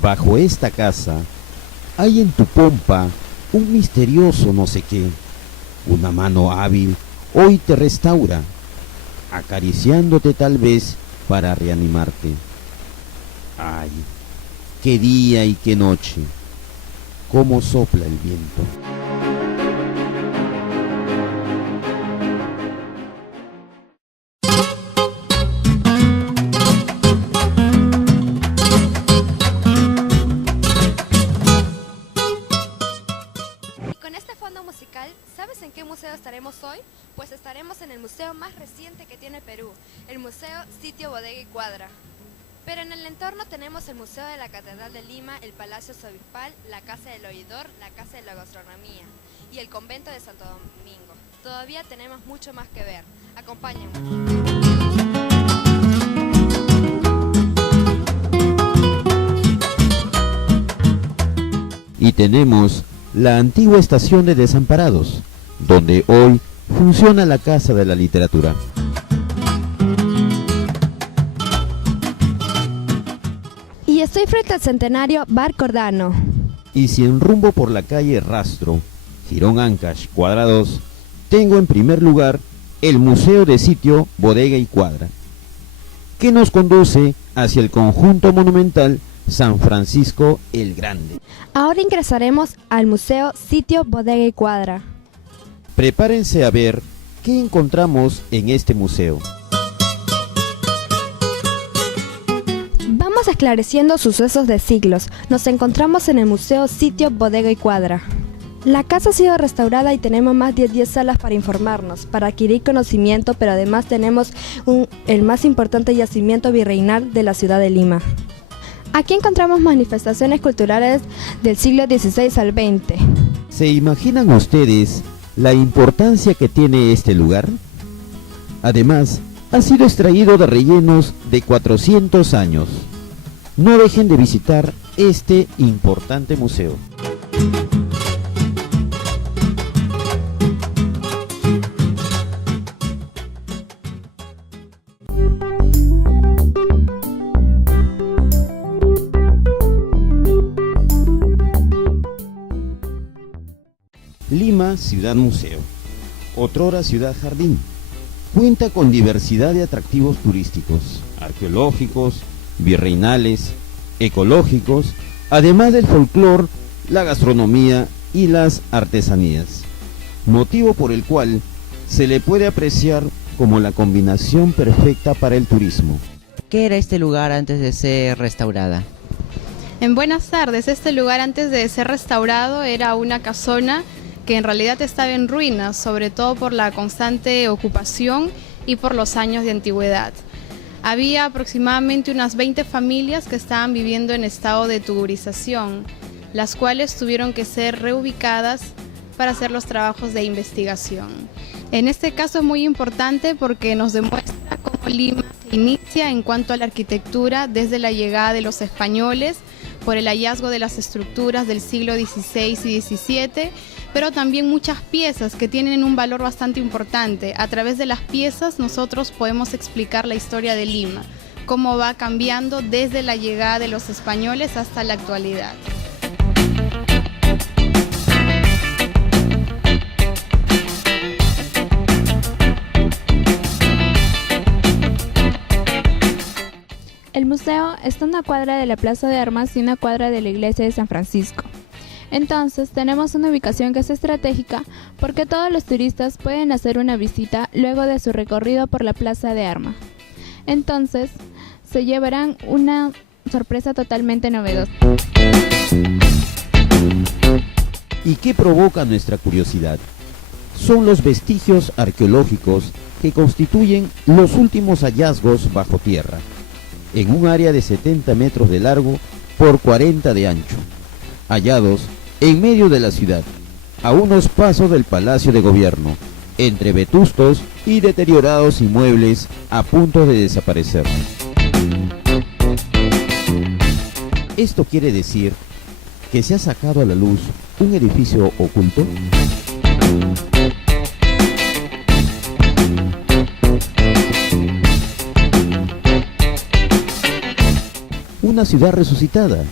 Bajo esta casa hay en tu pompa un misterioso no sé qué. Una mano hábil hoy te restaura, acariciándote tal vez para reanimarte. Ay, qué día y qué noche, cómo sopla el viento. Musical, ¿sabes en qué museo estaremos hoy? Pues estaremos en el museo más reciente que tiene Perú, el Museo Sitio Bodega y Cuadra. Pero en el entorno tenemos el Museo de la Catedral de Lima, el Palacio Obispal, la Casa del Oidor, la Casa de la Gastronomía y el Convento de Santo Domingo. Todavía tenemos mucho más que ver. Acompáñenme. Y tenemos la antigua estación de Desamparados, donde hoy funciona la Casa de la Literatura. Y estoy frente al centenario Bar Cordano. Y si en rumbo por la calle Rastro, Girón Ancash, cuadra 2, tengo en primer lugar el Museo de Sitio Bodega y Cuadra, que nos conduce hacia el conjunto monumental San Francisco el Grande. Ahora ingresaremos al Museo Sitio Bodega y Cuadra. Prepárense a ver qué encontramos en este museo. Vamos esclareciendo sucesos de siglos. Nos encontramos en el Museo Sitio Bodega y Cuadra. La casa ha sido restaurada y tenemos más de 10 salas para informarnos, para adquirir conocimiento, pero además tenemos el más importante yacimiento virreinal de la ciudad de Lima. Aquí encontramos manifestaciones culturales del siglo XVI al XX. ¿Se imaginan ustedes la importancia que tiene este lugar? Además, ha sido extraído de rellenos de 400 años. No dejen de visitar este importante museo. Lima, ciudad museo, otrora ciudad jardín, cuenta con diversidad de atractivos turísticos, arqueológicos, virreinales, ecológicos, además del folclor, la gastronomía y las artesanías, motivo por el cual se le puede apreciar como la combinación perfecta para el turismo. ¿Qué era este lugar antes de ser restaurada? En buenas tardes, este lugar antes de ser restaurado era una casona que en realidad estaba en ruinas, sobre todo por la constante ocupación y por los años de antigüedad. Había aproximadamente unas 20 familias que estaban viviendo en estado de tugurización, las cuales tuvieron que ser reubicadas para hacer los trabajos de investigación. En este caso es muy importante porque nos demuestra cómo Lima se inicia en cuanto a la arquitectura desde la llegada de los españoles, por el hallazgo de las estructuras del siglo XVI y XVII, pero también muchas piezas que tienen un valor bastante importante. A través de las piezas nosotros podemos explicar la historia de Lima, cómo va cambiando desde la llegada de los españoles hasta la actualidad. El museo está a una cuadra de la Plaza de Armas y una cuadra de la iglesia de San Francisco. Entonces tenemos una ubicación que es estratégica porque todos los turistas pueden hacer una visita luego de su recorrido por la Plaza de Armas. Entonces se llevarán una sorpresa totalmente novedosa. ¿Y qué provoca nuestra curiosidad? Son los vestigios arqueológicos que constituyen los últimos hallazgos bajo tierra, en un área de 70 metros de largo por 40 de ancho, hallados en medio de la ciudad, a unos pasos del Palacio de Gobierno, entre vetustos y deteriorados inmuebles a punto de desaparecer. ¿Esto quiere decir que se ha sacado a la luz un edificio oculto? una ciudad resucitada.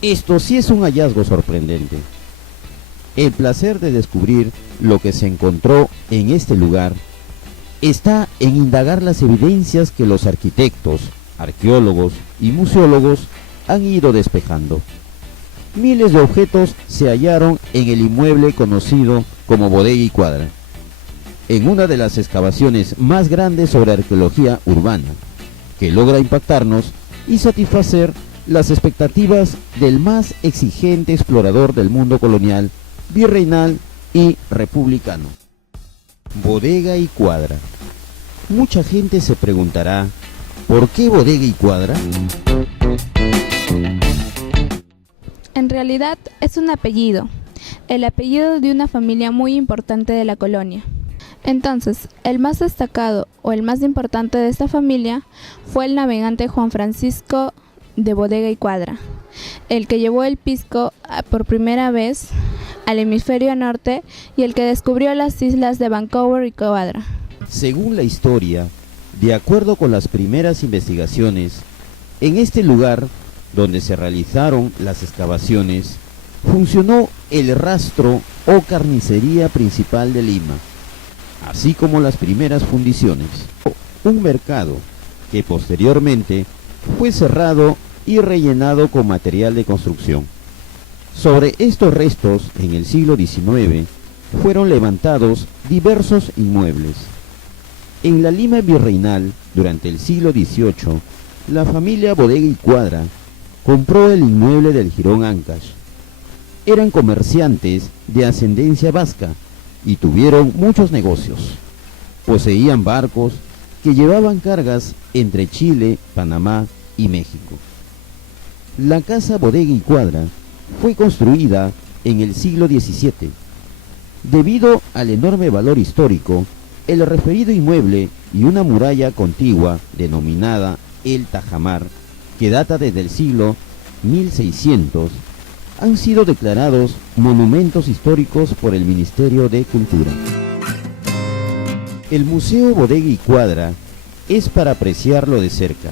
Esto sí es un hallazgo sorprendente. El placer de descubrir lo que se encontró en este lugar está en indagar las evidencias que los arquitectos, arqueólogos y museólogos han ido despejando. Miles de objetos se hallaron en el inmueble conocido como Bodega y Cuadra, en una de las excavaciones más grandes sobre arqueología urbana, que logra impactarnos y satisfacer las expectativas del más exigente explorador del mundo colonial, virreinal y republicano. Bodega y Cuadra. Mucha gente se preguntará, ¿por qué Bodega y Cuadra? En realidad es un apellido, el apellido de una familia muy importante de la colonia. Entonces, el más destacado o el más importante de esta familia fue el navegante Juan Francisco de Bodega y Cuadra, el que llevó el pisco por primera vez al hemisferio norte y el que descubrió las islas de Vancouver y Cuadra. Según la historia, de acuerdo con las primeras investigaciones, en este lugar donde se realizaron las excavaciones, funcionó el rastro o carnicería principal de Lima, así como las primeras fundiciones. Un mercado que posteriormente fue cerrado y rellenado con material de construcción. Sobre estos restos, en el siglo XIX, fueron levantados diversos inmuebles. En la Lima virreinal, durante el siglo XVIII, la familia Bodega y Cuadra compró el inmueble del Jirón Ancash. Eran comerciantes de ascendencia vasca y tuvieron muchos negocios. Poseían barcos que llevaban cargas entre Chile, Panamá y México. La casa Bodega y Cuadra fue construida en el siglo XVII. Debido al enorme valor histórico, el referido inmueble y una muralla contigua denominada El Tajamar, que data desde el siglo 1600, han sido declarados monumentos históricos por el Ministerio de Cultura. El Museo Bodega y Cuadra es para apreciarlo de cerca.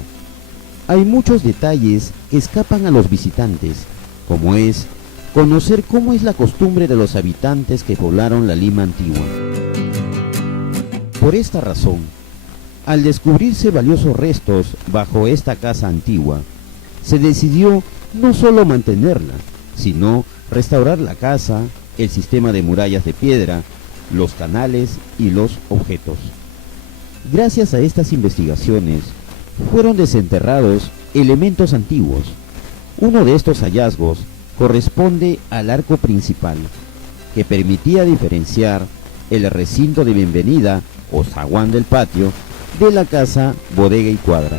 Hay muchos detalles que escapan a los visitantes, como es conocer cómo es la costumbre de los habitantes que poblaron la Lima antigua. Por esta razón, al descubrirse valiosos restos bajo esta casa antigua, se decidió no solo mantenerla, sino restaurar la casa, el sistema de murallas de piedra, los canales y los objetos. Gracias a estas investigaciones, fueron desenterrados elementos antiguos. Uno de estos hallazgos corresponde al arco principal, que permitía diferenciar el recinto de bienvenida o zaguán del patio de la casa Bodega y Cuadra.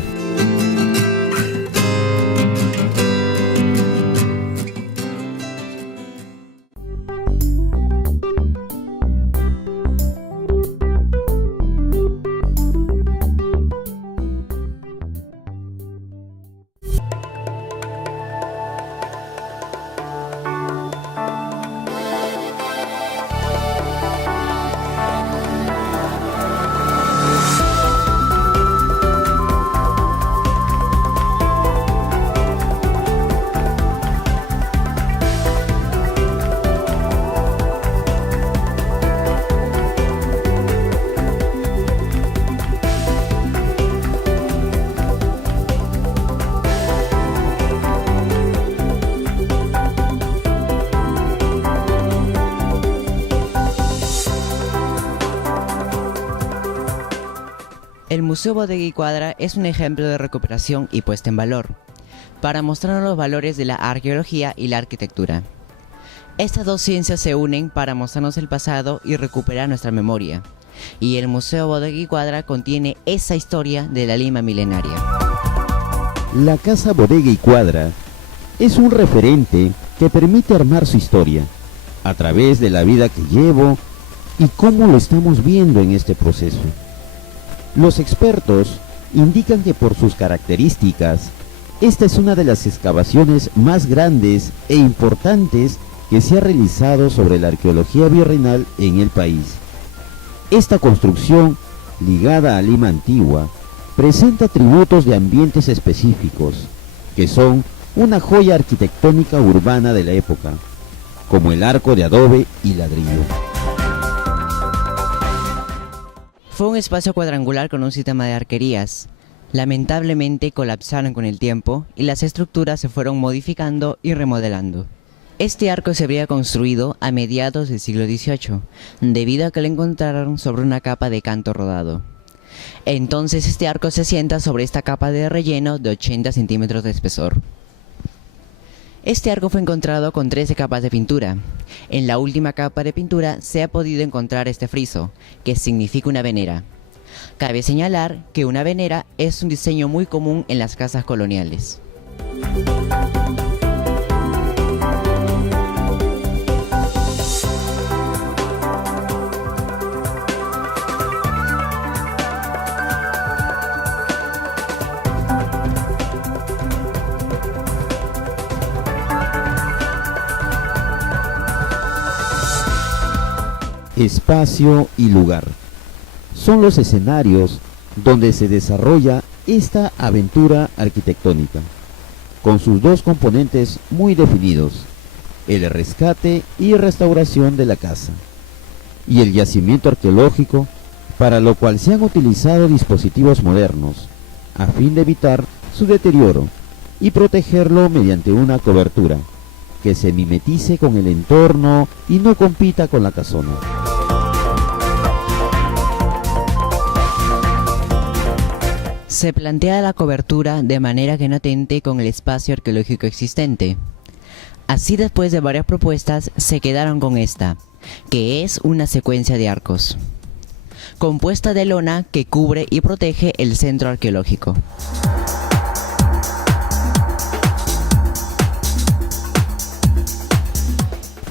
El Museo Bodega y Cuadra es un ejemplo de recuperación y puesta en valor, para mostrarnos los valores de la arqueología y la arquitectura. Estas dos ciencias se unen para mostrarnos el pasado y recuperar nuestra memoria, y el Museo Bodega y Cuadra contiene esa historia de la Lima milenaria. La casa Bodega y Cuadra es un referente que permite armar su historia, a través de la vida que llevo y cómo lo estamos viendo en este proceso. Los expertos indican que por sus características, esta es una de las excavaciones más grandes e importantes que se ha realizado sobre la arqueología virreinal en el país. Esta construcción, ligada a Lima antigua, presenta atributos de ambientes específicos que son una joya arquitectónica urbana de la época, como el arco de adobe y ladrillo. Fue un espacio cuadrangular con un sistema de arquerías. Lamentablemente colapsaron con el tiempo y las estructuras se fueron modificando y remodelando. Este arco se habría construido a mediados del siglo XVIII, debido a que lo encontraron sobre una capa de canto rodado. Entonces este arco se asienta sobre esta capa de relleno de 80 centímetros de espesor. Este arco fue encontrado con 13 capas de pintura. En la última capa de pintura se ha podido encontrar este friso, que significa una venera. Cabe señalar que una venera es un diseño muy común en las casas coloniales. Espacio y lugar son los escenarios donde se desarrolla esta aventura arquitectónica, con sus dos componentes muy definidos: el rescate y restauración de la casa, y el yacimiento arqueológico, para lo cual se han utilizado dispositivos modernos, a fin de evitar su deterioro y protegerlo mediante una cobertura que se mimetice con el entorno y no compita con la casona. Se plantea la cobertura de manera que no atente con el espacio arqueológico existente. Así, después de varias propuestas, se quedaron con esta, que es una secuencia de arcos, compuesta de lona que cubre y protege el centro arqueológico.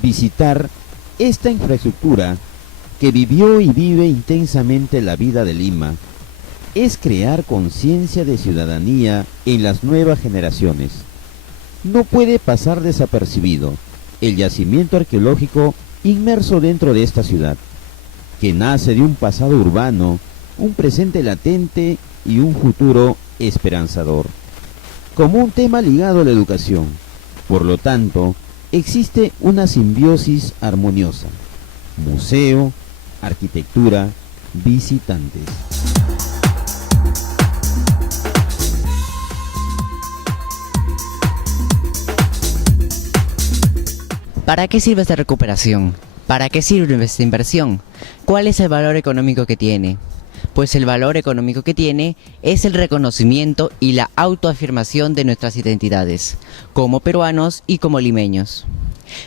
Visitar esta infraestructura que vivió y vive intensamente la vida de Lima es crear conciencia de ciudadanía en las nuevas generaciones. No puede pasar desapercibido el yacimiento arqueológico inmerso dentro de esta ciudad, que nace de un pasado urbano, un presente latente y un futuro esperanzador, como un tema ligado a la educación. Por lo tanto, existe una simbiosis armoniosa: museo, arquitectura, visitantes. ¿Para qué sirve esta recuperación? ¿Para qué sirve esta inversión? ¿Cuál es el valor económico que tiene? Pues el valor económico que tiene es el reconocimiento y la autoafirmación de nuestras identidades, como peruanos y como limeños.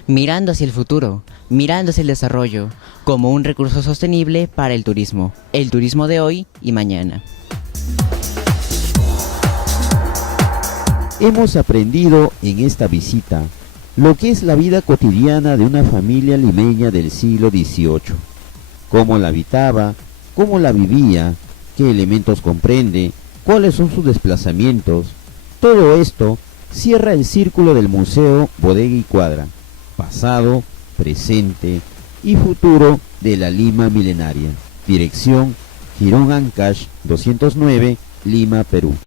Mirando hacia el futuro, mirando hacia el desarrollo, como un recurso sostenible para el turismo de hoy y mañana. Hemos aprendido en esta visita lo que es la vida cotidiana de una familia limeña del siglo XVIII, cómo la habitaba, cómo la vivía, qué elementos comprende, cuáles son sus desplazamientos. Todo esto cierra el círculo del Museo Bodega y Cuadra, pasado, presente y futuro de la Lima milenaria. Dirección: Girón Ancash 209, Lima, Perú.